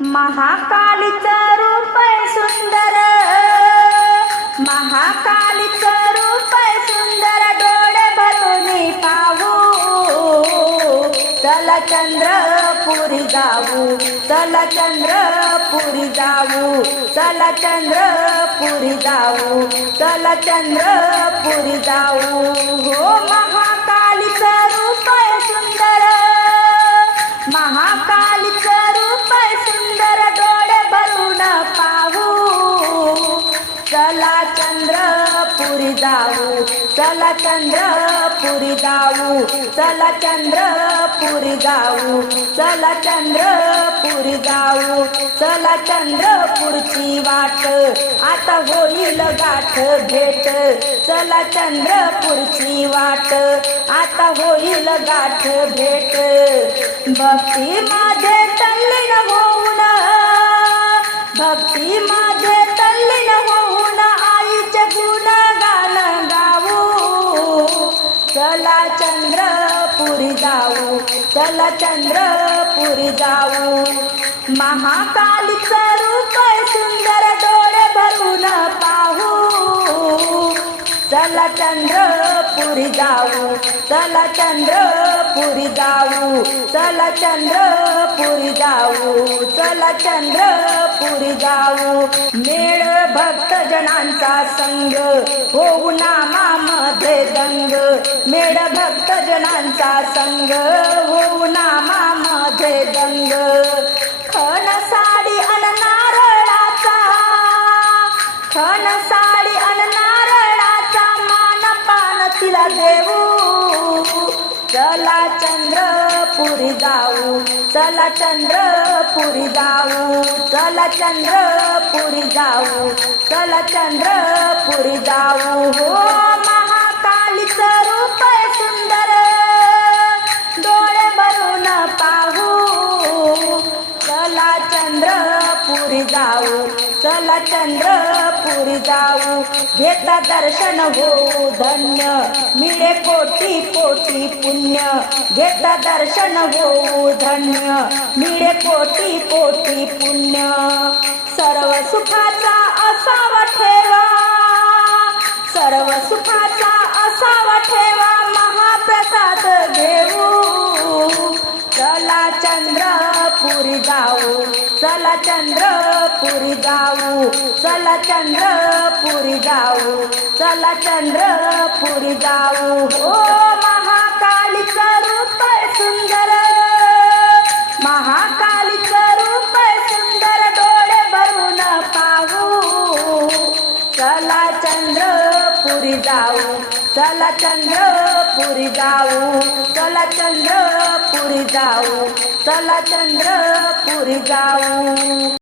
महाकालीचं रूप आहे सुंदर. महाकालीचं रूप आहे सुंदर. डोळे भरून पाहू. चल चंद्रपुरी जाऊ. चल चंद्रपुरी जाऊ. चल चंद्रपुरी जाऊ. चल चंद्रपुरी जाऊ. हो जाऊ. चला चंद्रपुरी जाऊ. चला चंद्रपुरी जाऊ. चला चंद्रपुरी जाऊ. चला चंद्रपूरची वाट. आता होईल गाठ भेट. चला चंद्रपूरची वाट. आता होईल गाठ भेट. भक्ती माझे तल्लीन होऊन. भक्ती माझे चला चंद्रपुरी जाऊ चला चंद्रपुरी जाऊ. महाकालीचं रूप सुंदर डोळे भरून पाहू. चला चंद्रपुरी जाऊ चला चंद्रपुरी जाऊ चला चंद्रपुरी जाऊ चला चंद्रपुरी जाऊ. मेळ जनांचा संग होऊ नामामध्ये दंग. मेड भक्त जनांचा संग होऊ नामामध्ये दंग. खण साडी अन नारळाचा खण साडी अन नारळाचा मान पान तिला देऊ. चला चंद्रपुरी जाऊ चला चंद्रपुरी जाऊ चला चंद्रपुरी जाऊ. चला चंद्रपुरी जाऊ. हो महाकालीच रूप सुंदर. डोळे भरून पाहू. चला पुरी जाऊ. चला चंद्रपूर जाऊ. घेता दर्शन हो धन्य. मिळे कोटी कोटी पुण्य. घेता दर्शन हो धन्य. मिळे कोटी कोटी पुण्य. सर्व सुखाचा चंद्रपुरी जाऊ. चला चंद्रपुरी जाऊ. चला चंद्रपुरी जाऊ. चला चंद्रपुरी जाऊ. हो महाकालीचं रूप सुंदर महाकालीचं रूप सुंदर. डोळे भरून पाहू. चला चंद्रपुरी जाऊ. चला चंद्रपुरी जाऊ. चला चंद्रपुरी जाऊ. चला चंद्रपुरी जाऊ.